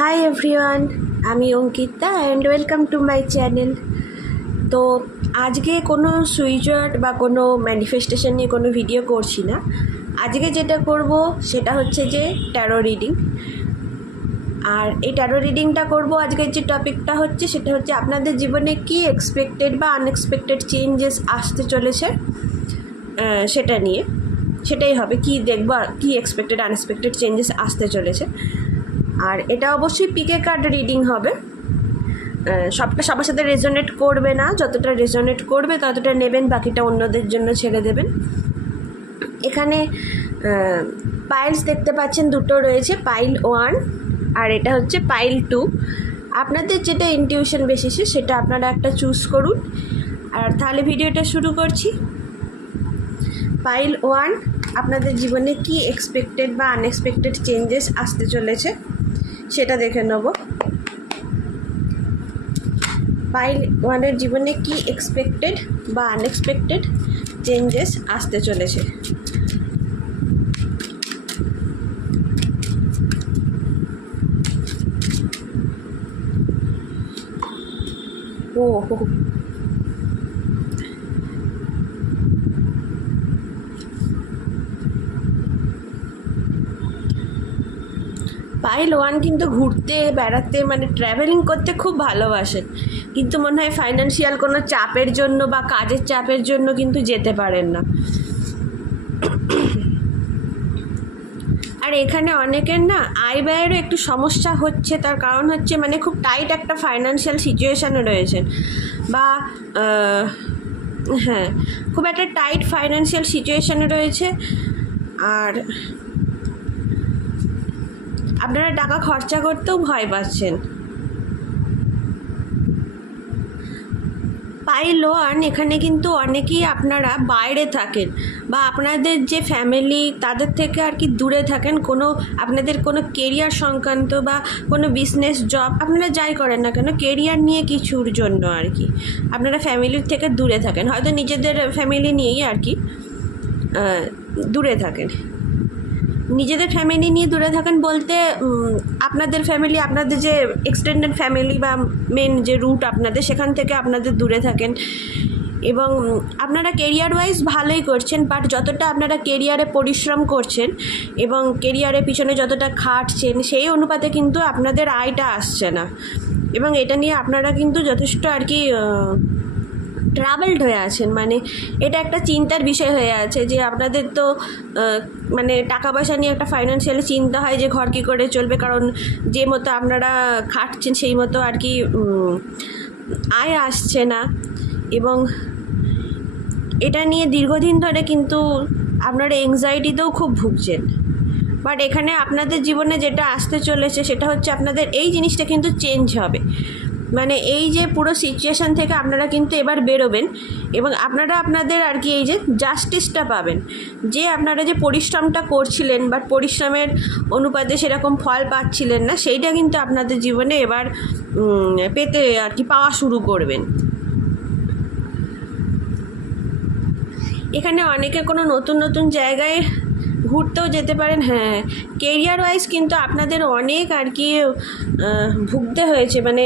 High everyone আমি Ankita and welcome to my channel তো আজকে কোনো সুইচার্ট বা কোনো ম্যানিফেস্টেশন নিয়ে কোনো ভিডিও করছি না। আজকে যেটা করব, সেটা হচ্ছে যে ট্যারো রিডিং আর এই ট্যারো রিডিংটা করব, আজকের যে টপিকটা হচ্ছে, সেটা হচ্ছে আপনাদের জীবনে কি এক্সপেক্টেড বা আনএক্সপেক্টেড চেঞ্জেস আসতে চলেছে সেটা নিয়ে। সেটাই হবে, কি দেখব, কি এক্সপেক্টেড আনএক্সপেক্টেড চেঞ্জেস আসতে চলেছে। আর এটা অবশ্যই পিকে কার্ড রিডিং হবে। সবটা সবার সাথে রেজোনেট করবে না, যতটা রেজোনেট করবে ততটা নেবেন, বাকিটা অন্যদের জন্য ছেড়ে দেবেন। এখানে পাইলস দেখতে পাচ্ছেন, দুটো রয়েছে পাইল ওয়ান আর এটা হচ্ছে পাইল টু আপনাদের যেটা ইনটিউশন বেসিসে সেটা আপনারা একটা চুজ করুন। আর তাহলে ভিডিওটা শুরু করছি। পাইল ওয়ান আপনাদের জীবনে কি এক্সপেক্টেড বা আনএক্সপেক্টেড চেঞ্জেস আসতে চলেছে? সেটা দেখে নেব। পাইল ওয়ানের জীবনে কি এক্সপেক্টেড বা আনএক্সপেক্টেড চেঞ্জেস আসতে চলেছে? ও হো। পাইল ওয়ান কিন্তু ঘুরতে, বেড়াতে মানে ট্রাভেলিং করতে খুব ভালোবাসেন। কিন্তু মনে হয় ফাইন্যান্সিয়াল কোনো চাপের জন্য বা কাজের চাপের জন্য কিন্তু যেতে পারেন না। আর এখানে অনেকের না আয় ব্যয়েরও একটু সমস্যা হচ্ছে, তার কারণ হচ্ছে মানে খুব টাইট একটা ফাইন্যান্সিয়াল সিচুয়েশানে রয়েছেন। বা হ্যাঁ খুব একটা টাইট ফাইন্যান্সিয়াল সিচুয়েশানে রয়েছে। আর আপনারা টাকা খরচা করতেও ভয় পাচ্ছেন। পাই লোয়ান, এখানে কিন্তু অনেকেই আপনারা বাইরে থাকেন বা আপনাদের যে ফ্যামিলি, তাদের থেকে আর কি দূরে থাকেন। কোনো আপনাদের কোনো কেরিয়ার সংক্রান্ত বা কোনো বিজনেস জব, আপনারা যাই করেন না কেন, কেরিয়ার নিয়ে কিছুর জন্য আর কি। আপনারা ফ্যামিলির থেকে দূরে থাকেন, হয়তো নিজেদের ফ্যামিলি নিয়েই আর কি দূরে থাকেন। নিজেদের ফ্যামিলি নিয়ে দূরে থাকেন বলতে আপনাদের ফ্যামিলি আপনাদের যে এক্সটেন্ডেড ফ্যামিলি বা মেন যে রুট আপনাদের, সেখান থেকে আপনাদের দূরে থাকেন। এবং আপনারা কেরিয়ার ওয়াইজ ভালোই করছেন বাট যতটা আপনারা কেরিয়ারে পরিশ্রম করছেন এবং কেরিয়ারের পিছনে যতটা খাটছেন, সেই অনুপাতে কিন্তু আপনাদের আয়টা আসছে না। এবং এটা নিয়ে আপনারা কিন্তু যথেষ্ট আর কি ট্রাভেলড হয়ে আছেন। মানে এটা একটা চিন্তার বিষয় হয়ে আছে যে আপনাদের তো মানে টাকা পয়সা নিয়ে একটা ফাইন্যান্সিয়ালি চিন্তা হয় যে ঘর কী করে চলবে, কারণ যে মতো আপনারা খাটছেন সেই মতো আর কি আয় আসছে না। এবং এটা নিয়ে দীর্ঘদিন ধরে কিন্তু আপনারা এংজাইটিতেও খুব ভুগছেন। বাট এখানে আপনাদের জীবনে যেটা আসতে চলেছে সেটা হচ্ছে আপনাদের এই জিনিসটা কিন্তু চেঞ্জ হবে। মানে এই যে পুরো সিচুয়েশান থেকে আপনারা কিন্তু এবার বেরোবেন এবং আপনারা আপনাদের আর কি এই যে জাস্টিসটা পাবেন। যে আপনারা যে পরিশ্রমটা করছিলেন বাট পরিশ্রমের অনুপাতে সেরকম ফল পাচ্ছিলেন না, সেইটা কিন্তু আপনাদের জীবনে এবার পেতে আর কি পাওয়া শুরু করবেন। এখানে অনেকে কোনো নতুন নতুন জায়গায় ঘুরতেও যেতে পারেন হ্যাঁ। কেরিয়ার ওয়াইজ কিন্তু আপনাদের অনেক আর কি ভুগতে হয়েছে। মানে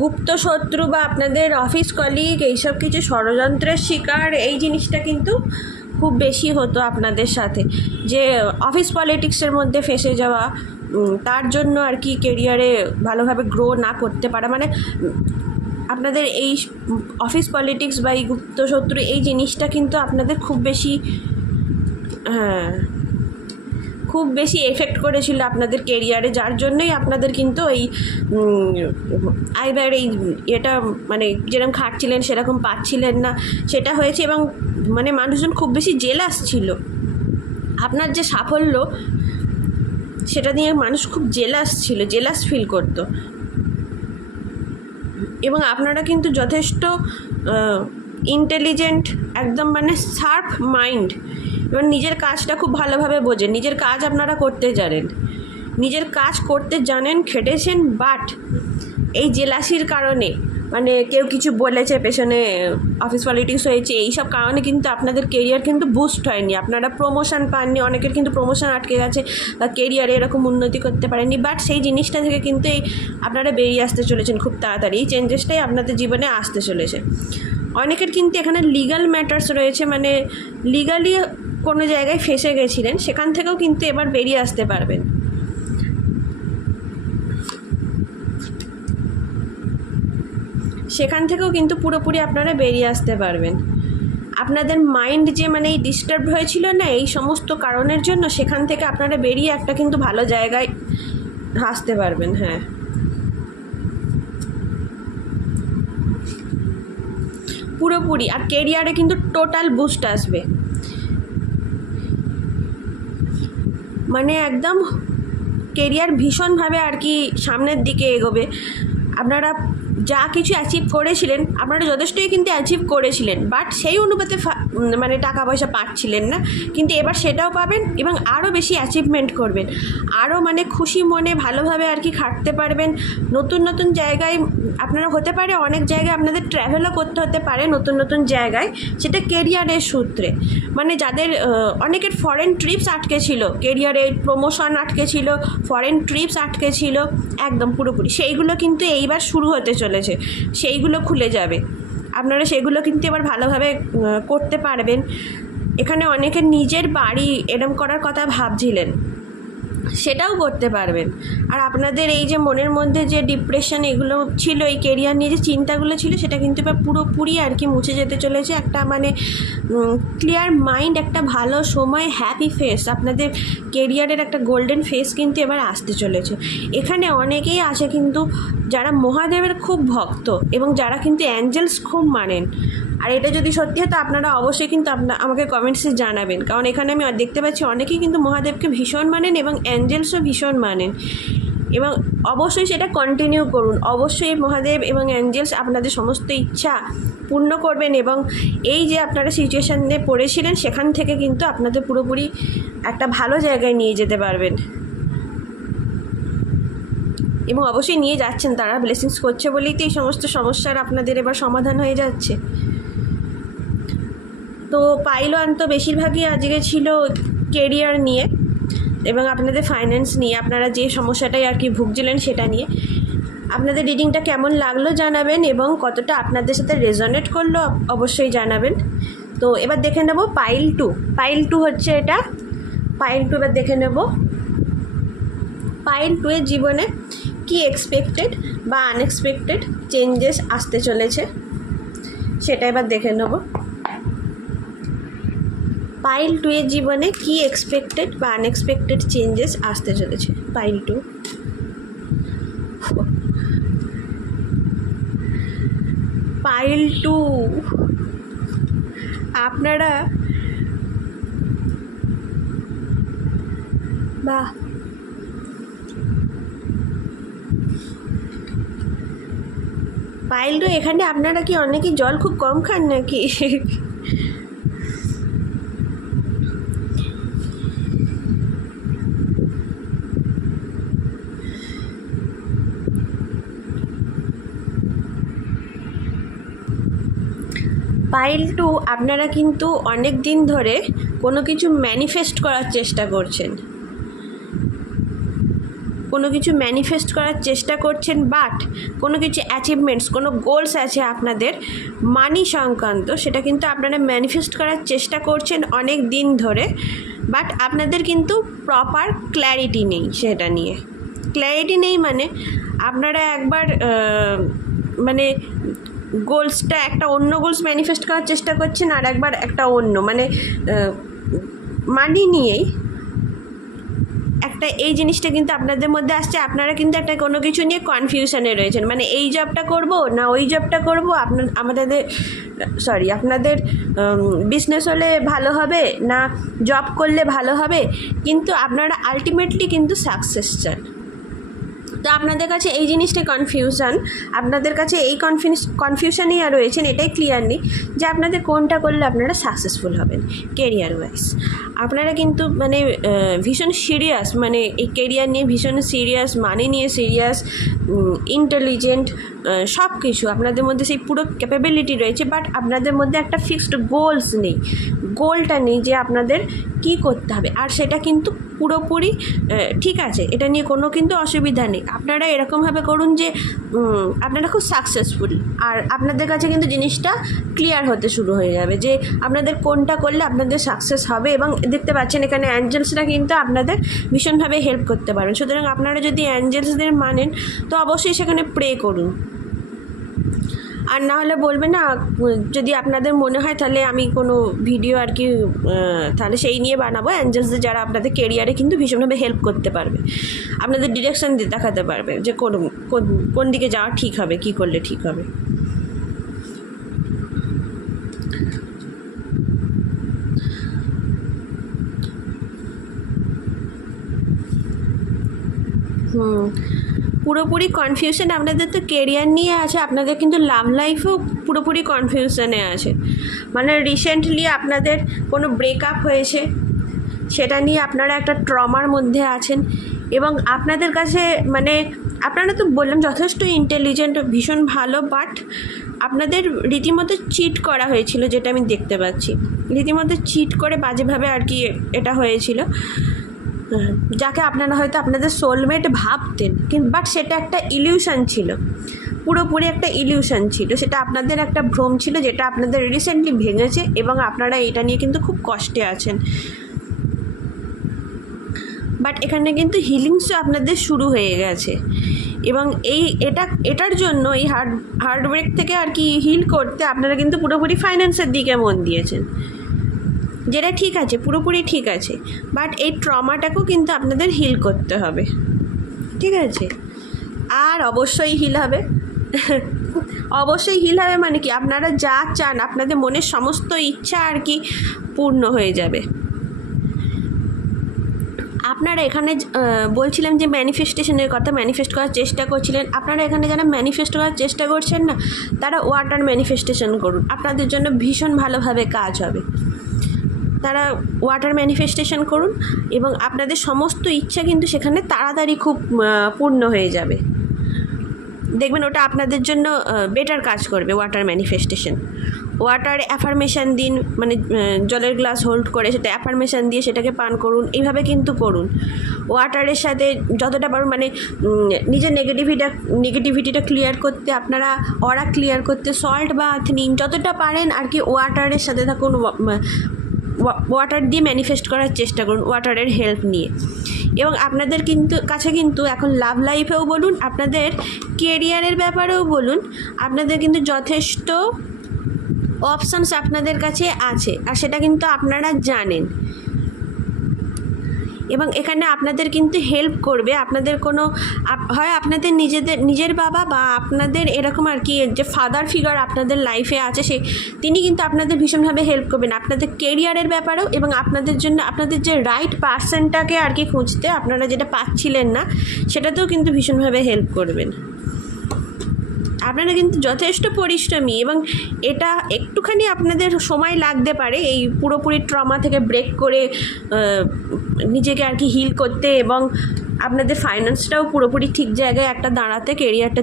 গুপ্ত শত্রু বা আপনাদের অফিস কলিগ এইসব কিছু ষড়যন্ত্রের শিকার, এই জিনিসটা কিন্তু খুব বেশি হতো আপনাদের সাথে। যে অফিস পলিটিক্সের মধ্যে ফেসে যাওয়া তার জন্য আর কি কেরিয়ারে ভালোভাবে গ্রো না করতে পারা। মানে আপনাদের এই অফিস পলিটিক্স বা এই গুপ্তশত্রু এই জিনিসটা কিন্তু আপনাদের খুব বেশি হ্যাঁ। খুব বেশি এফেক্ট করেছিল আপনাদের কেরিয়ারে যার জন্যই আপনাদের কিন্তু এই আইবার এই এটা মানে যেরকম খাটছিলেন, সেরকম পাচ্ছিলেন না। সেটা হয়েছে এবং মানে মানুষজন খুব বেশি জেলাস ছিল। আপনার যে সাফল্য, সেটা নিয়ে মানুষ খুব জেলাস ছিল জেলাস ফিল করতো। এবং আপনারা কিন্তু যথেষ্ট ইন্টেলিজেন্ট একদম মানে শার্প মাইন্ড এবং নিজের কাজটা খুব ভালোভাবে বোঝেন। নিজের কাজ আপনারা করতে জানেন। নিজের কাজ করতে জানেন, খেটেছেন বাট এই জেলাসির কারণে মানে কেউ কিছু বলেছে, পেছনে অফিস পলিটিক্স হয়েছে, এইসব কারণে কিন্তু আপনাদের কেরিয়ার কিন্তু বুস্ট হয়নি। আপনারা প্রমোশন পাননি, অনেকের কিন্তু প্রমোশন আটকে গেছে, বা কেরিয়ারে এরকম উন্নতি করতে পারেননি বাট সেই জিনিসটা থেকে কিন্তু এই আপনারা বেরিয়ে আসতে চলেছেন খুব তাড়াতাড়ি। এই চেঞ্জেসটাই আপনাদের জীবনে আসতে চলেছে। অনেকের কিন্তু এখানে লিগাল ম্যাটার্স রয়েছে মানে লিগালি কোনো জায়গায় ফেসে গেছিলেন, সেখান থেকেও কিন্তু এবার বেরিয়ে আসতে পারবেন। সেখান থেকেও কিন্তু পুরোপুরি আপনারা বেরিয়ে আসতে পারবেন। আপনাদের মাইন্ড যে মানে এই ডিস্টার্ব হয়েছিল না, এই সমস্ত কারণের জন্য সেখান থেকে আপনারা বেরিয়ে একটা কিন্তু ভালো জায়গায় আসতে পারবেন হ্যাঁ। পুরোপুরি, আর কেরিয়ারে কিন্তু টোটাল বুস্ট আসবে। মানে একদম কেরিয়ার ভীষণভাবে আর কি সামনের দিকে এগোবে। আপনারা যা কিছু অ্যাচিভ করেছিলেন, আপনারা যথেষ্টই কিন্তু অ্যাচিভ করেছিলেন বাট সেই অনুপাতে মানে টাকা পয়সা পাচ্ছিলেন না। কিন্তু এবার সেটাও পাবেন এবং আরও বেশি অ্যাচিভমেন্ট করবেন। আরও মানে খুশি মনে ভালোভাবে আর কি খাটতে পারবেন। নতুন নতুন জায়গায়, আপনারা হতে পারে অনেক জায়গায় আপনাদের ট্র্যাভেলও করতে হতে পারে নতুন নতুন জায়গায়। সেটা কেরিয়ারের সূত্রে। মানে যাদের অনেকের ফরেন ট্রিপস আটকে ছিল কেরিয়ারে প্রমোশন আটকে ছিল ফরেন ট্রিপস আটকে ছিল, একদম পুরোপুরি। সেইগুলো কিন্তু এইবার শুরু হতে চলেছে। সেইগুলো খুলে যাবে। আপনারা সেগুলো কিন্তু এবার ভালোভাবে করতে পারবেন। এখানে অনেকে নিজের বাড়ি এরম করার কথা ভাবছিলেন। সেটাও করতে পারবেন। আর আপনাদের এই যে মনের মধ্যে যে ডিপ্রেশন এগুলো ছিল, এই কেরিয়ার নিয়ে যে চিন্তাগুলো ছিল, সেটা কিন্তু এবার পুরোপুরি আর কি মুছে যেতে চলেছে। একটা মানে ক্লিয়ার মাইন্ড একটা ভালো সময় হ্যাপি ফেস আপনাদের কেরিয়ারের একটা গোল্ডেন ফেস কিন্তু এবার আসতে চলেছে। এখানে অনেকেই আছে কিন্তু যারা মহাদেবের খুব ভক্ত এবং যারা কিন্তু অ্যাঞ্জেলস খুব মানেন। আর এটা যদি সত্যি হয়, তো আপনারা অবশ্যই কিন্তু আপনা, আমাকে কমেন্টসে জানাবেন। কারণ এখানে আমি দেখতে পাচ্ছি, অনেকেই কিন্তু মহাদেবকে ভীষণ মানেন এবং অ্যাঞ্জেলসও ভীষণ মানেন। এবং অবশ্যই সেটা কন্টিনিউ করুন। অবশ্যই মহাদেব এবং অ্যাঞ্জেলস আপনাদের সমস্ত ইচ্ছা পূর্ণ করবেন এবং এই যে আপনারা সিচুয়েশানে পড়েছিলেন, সেখান থেকে কিন্তু আপনাদের পুরোপুরি একটা ভালো জায়গায় নিয়ে যেতে পারবেন। এবং অবশ্যই নিয়ে যাচ্ছেন, তারা ব্লেসিংস করছে বলেই তো এই সমস্ত সমস্যার আপনাদের এবার সমাধান হয়ে যাচ্ছে। তো পাইলওয়ান তো বেশিরভাগই আজকে ছিল কেরিয়ার নিয়ে। এবং আপনাদের ফাইন্যান্স নিয়ে আপনারা যে সমস্যাটাই আর কি ভুগছিলেন সেটা নিয়ে আপনাদের রিডিংটা কেমন লাগল জানাবেন এবং কতটা আপনাদের সাথে রেজনেট করল অবশ্যই জানাবেন। তো এবার দেখে নেব পাইল টু পাইল টু হচ্ছে এটা। পাইল টু এবার দেখে নেব। পাইল টু এর জীবনে কি এক্সপেক্টেড বা আনএক্সপেক্টেড চেঞ্জেস আসতে চলেছে, সেটা এবার দেখে নেব। পাইল টু এর জীবনে কি এক্সপেক্টেড বা আনএক্সপেক্টেড চেঞ্জেস আসতে চলেছে? পাইল টু। পাইল টু। আপনারা বাহ। পাইল টু, এখানে আপনারা কি অনেকেই জল খুব কম খান নাকি? পাইল টু আপনারা কিন্তু অনেক দিন ধরে কোনো কিছু ম্যানিফেস্ট করার চেষ্টা করছেন। কোনো কিছু ম্যানিফেস্ট করার চেষ্টা করছেন বাট কোনো কিছু অ্যাচিভমেন্টস কোনো গোলস আছে আপনাদের মানি সংক্রান্ত, সেটা কিন্তু আপনারা ম্যানিফেস্ট করার চেষ্টা করছেন অনেক দিন ধরে বাট আপনাদের কিন্তু প্রপার ক্ল্যারিটি নেই সেটা নিয়ে। ক্ল্যারিটি নেই মানে আপনারা একবার মানে গোলসটা একটা অন্য গোলস ম্যানিফেস্ট করার চেষ্টা করছেন আর একবার একটা অন্য। মানে মানি নিয়েই একটা, এই জিনিসটা কিন্তু আপনাদের মধ্যে আসছে। আপনারা কিন্তু একটা কোনো কিছু নিয়ে কনফিউশনে রয়েছেন। মানে এই জবটা করব না ওই জবটা করব? আপনার, আমাদের সরি আপনাদের বিজনেস হলে ভালো হবে না জব করলে ভালো হবে? কিন্তু আপনারা আলটিমেটলি কিন্তু সাকসেস চান। তো আপনাদের কাছে এই জিনিসটা কনফিউশন আপনাদের কাছে এই কনফিউস কনফিউশানই আর রয়েছেন, এটাই ক্লিয়ার নেই যে আপনাদের কোনটা করলে আপনারা সাকসেসফুল হবেন কেরিয়ার ওয়াইজ আপনারা কিন্তু মানে ভীষণ সিরিয়াস মানে এই কেরিয়ার নিয়ে ভীষণ সিরিয়াস মানি নিয়ে সিরিয়াস ইন্টেলিজেন্ট সব কিছু আপনাদের মধ্যে সেই পুরো ক্যাপাবিলিটি রয়েছে বাট আপনাদের মধ্যে একটা ফিক্সড গোলস নেই। গোলটা নেই যে আপনাদের কি করতে হবে, আর সেটা কিন্তু পুরোপুরি ঠিক আছে, এটা নিয়ে কোনো কিন্তু অসুবিধা নেই। আপনারা এরকমভাবে করুন যে আপনারা খুব সাকসেসফুল আর আপনাদের কাছে কিন্তু জিনিসটা ক্লিয়ার হতে শুরু হয়ে যাবে যে, আপনাদের কোনটা করলে আপনাদের সাকসেস হবে এবং দেখতে পাচ্ছেন এখানে অ্যাঞ্জেলসরা কিন্তু আপনাদের ভীষণভাবে হেল্প করতে পারেন সুতরাং আপনারা যদি অ্যাঞ্জেলসদের মানেন, তো অবশ্যই সেখানে প্রে করুন। আর না হলে বলবে না, যদি আপনাদের মনে হয় তাহলে আমি কোনো ভিডিও আর কি তাহলে সেই নিয়ে বানাবো। অ্যাঞ্জেলসদের যারা আপনাদের কেরিয়ারে কিন্তু ভীষণভাবে হেল্প করতে পারবে। আপনাদের ডিরেকশন দেখাতে পারবে যে কোন, কোন- দিকে যাওয়া ঠিক হবে, কি করলে ঠিক হবে। হুম। পুরোপুরি কনফিউশন আপনাদের তো কেরিয়ার নিয়ে আছে আপনাদের কিন্তু লাভ লাইফও পুরোপুরি কনফিউশনে আছে। মানে রিসেন্টলি আপনাদের কোনো ব্রেকআপ হয়েছে সেটা নিয়ে আপনারা একটা ট্রমার মধ্যে আছেন এবং আপনাদের কাছে মানে আপনারা তো বললাম যথেষ্ট ইন্টেলিজেন্ট ভীষণ ভালো বাট আপনাদের রীতিমতো চিট করা হয়েছিল যেটা আমি দেখতে পাচ্ছি। রীতিমতো চিট করে বাজেভাবে আর কি এটা হয়েছিল। হ্যাঁ, যাকে আপনারা হয়তো আপনাদের সোলমেট ভাবতেন বাট সেটা একটা ইলিউশন ছিল। পুরোপুরি একটা ইলিউশন ছিল। সেটা আপনাদের একটা ভ্রম ছিল যেটা আপনাদের রিসেন্টলি ভেঙেছে এবং আপনারা এটা নিয়ে কিন্তু খুব কষ্টে আছেন। বাট এখানে কিন্তু হিলিংসও আপনাদের শুরু হয়ে গেছে। এবং এই এটা, এটার জন্য এই হার্ড হার্ডওয়ার্ক থেকে আর কি হিল করতে আপনারা কিন্তু পুরোপুরি ফাইন্যান্সের দিকে মন দিয়েছেন। যেটা ঠিক আছে, পুরোপুরি ঠিক আছে। বাট এই ট্রমাটাকেও কিন্তু আপনাদের হিল করতে হবে। ঠিক আছে? আর অবশ্যই হিল হবে। অবশ্যই হিল হবে মানে কি? আপনারা যা চান, আপনাদের মনের সমস্ত ইচ্ছা আর কি পূর্ণ হয়ে যাবে। আপনারা এখানে বলছিলাম যে ম্যানিফেস্টেশনের কথা ম্যানিফেস্ট করার চেষ্টা করছিলেন। আপনারা এখানে যারা ম্যানিফেস্ট করার চেষ্টা করছেন না, তারা ওয়াটার ম্যানিফেস্টেশন করুন। আপনাদের জন্য ভীষণ ভালোভাবে কাজ হবে। তারা ওয়াটার ম্যানিফেস্টেশন করুন এবং আপনাদের সমস্ত ইচ্ছা কিন্তু সেখানে তাড়াতাড়ি খুব পূর্ণ হয়ে যাবে। দেখবেন ওটা আপনাদের জন্য বেটার কাজ করবে ওয়াটার ম্যানিফেস্টেশন ওয়াটার অ্যাফার্মেশান দিন মানে জলের গ্লাস হোল্ড করে সেটা অ্যাফার্মেশান দিয়ে সেটাকে পান করুন, এইভাবে কিন্তু করুন। ওয়াটারের সাথে যতটা পারুন মানে নিজের নেগেটিভিটা নেগেটিভিটিটা ক্লিয়ার করতে, আপনারা অরা ক্লিয়ার করতে সল্ট বা নিন যতটা পারেন আর কি ওয়াটারের সাথে থাকুন ওয়াটার দিয়ে ম্যানিফেস্ট করার চেষ্টা করুন ওয়াটারের হেল্প নিয়ে। এবং আপনাদের কিন্তু, কাছে কিন্তু এখন লাভ লাইফেও বলুন, আপনাদের কেরিয়ারের ব্যাপারেও বলুন, আপনাদের কিন্তু যথেষ্ট অপশানস আপনাদের কাছে আছে। আর সেটা কিন্তু আপনারা জানেন। এবং এখানে আপনাদের কিন্তু হেল্প করবে। আপনাদের কোনো হয় আপনাদের নিজেদের, নিজের বাবা বা আপনাদের এরকম আর কি যে ফাদার ফিগার আপনাদের লাইফে আছে, সে, তিনি কিন্তু আপনাদের ভীষণভাবে হেল্প করবেন। আপনাদের কেরিয়ারের ব্যাপারেও এবং আপনাদের জন্য, আপনাদের যে রাইট পার্সনটাকে আর কি খুঁজতে আপনারা যেটা পাচ্ছিলেন না, সেটাতেও কিন্তু ভীষণভাবে হেল্প করবেন। আপনারা কিন্তু যথেষ্ট পরিশ্রমী এবং এটা একটুখানি আপনাদের সময় লাগতে পারে এই পুরোপুরি ট্রমা থেকে ব্রেক করে নিজেকে আর কি হিল করতে এবং আপনাদের ফাইন্যান্সটাও পুরোপুরি ঠিক জায়গায় একটা দাঁড়াতে কেরিয়ারটা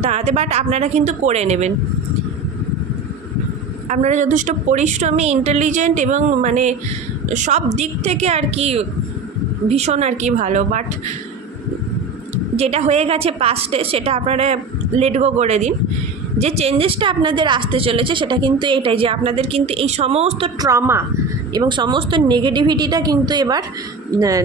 দাঁড়াতে বাট আপনারা কিন্তু করে নেবেন। আপনারা যথেষ্ট পরিশ্রমী ইন্টেলিজেন্ট এবং মানে সব দিক থেকে আর কি ভীষণ আর কি ভালো বাট যেটা হয়ে গেছে পাস্টে সেটা আপনারা লেট গো করে দিন। যে চেঞ্জেসটা আপনাদের আসতে চলেছে সেটা কিন্তু এটাই যে আপনাদের কিন্তু এই সমস্ত ট্রমা এবং সমস্ত নেগেটিভিটিটা কিন্তু এবার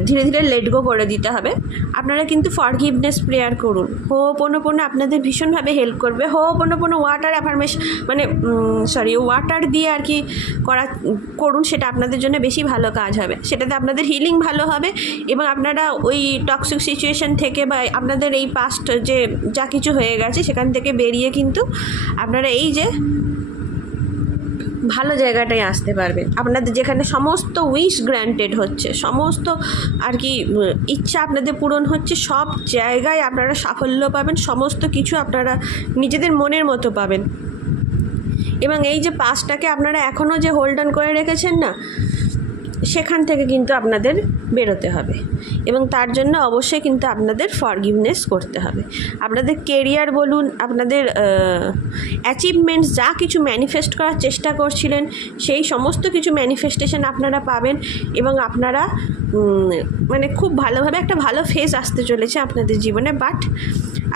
ধীরে ধীরে লেট গো করে দিতে হবে। আপনারা কিন্তু ফরগিভনেস প্রেয়ার করুন। হো পোনো পোনো আপনাদের ভীষণভাবে হেল্প করবে। হো পোনো পোনো ওয়াটার অ্যাফার্মেশন মানে সরি ওয়াটার দিয়ে আর কি করা, করুন, সেটা আপনাদের জন্য বেশি ভালো কাজ হবে। সেটাতে আপনাদের হিলিং ভালো হবে এবং আপনারা ওই টক্সিক সিচুয়েশন থেকে বা আপনাদের এই পাস্ট যে, যা কিছু হয়ে গেছে, সেখান থেকে বেরিয়ে কিন্তু আপনারা এই যে ভালো জায়গাটায় আসতে পারবেন আপনাদের যেখানে সমস্ত উইশ গ্র্যান্টেড হচ্ছে, সমস্ত আর কি ইচ্ছা আপনাদের পূরণ হচ্ছে, সব জায়গায় আপনারা সাফল্য পাবেন, সমস্ত কিছু আপনারা নিজেদের মনের মতো পাবেন। এবং এই যে পাসটাকে আপনারা এখনও যে হোল্ড অন করে রেখেছেন না সেখান থেকে কিন্তু আপনাদের বেরোতে হবে। এবং তার জন্য অবশ্যই কিন্তু আপনাদের ফরগিভনেস করতে হবে। আপনাদের কেরিয়ার বলুন, আপনাদের অ্যাচিভমেন্টস যা কিছু ম্যানিফেস্ট করার চেষ্টা করছিলেন, সেই সমস্ত কিছু ম্যানিফেস্টেশন আপনারা পাবেন এবং আপনারা মানে খুব ভালোভাবে একটা ভালো ফেজ আসতে চলেছে আপনাদের জীবনে। বাট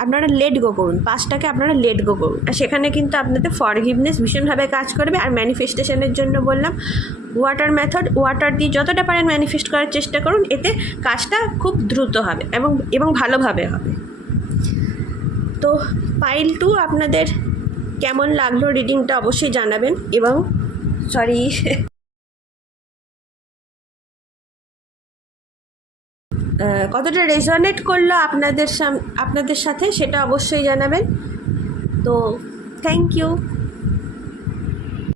আপনারা লেট গো করুন, পাঁচটাকে আপনারা লেট গো করুন। আর সেখানে কিন্তু আপনাদের ফরগিভনেস ভীষণভাবে কাজ করবে। আর ম্যানিফেস্টেশনের জন্য বললাম ওয়াটার মেথড ওয়াটার দিয়ে যতটা পারেন ম্যানিফেস্ট করার চেষ্টা করুন, এতে কাজটা খুব দ্রুত হবে এবং এবং ভালোভাবে হবে। তো পাইল টু আপনাদের কেমন লাগল রিডিংটা অবশ্যই জানাবেন এবং সরি কতটা রেজনেট করল আপনাদের আপনাদের সাথে সেটা অবশ্যই জানাবেন। তো থ্যাংক ইউ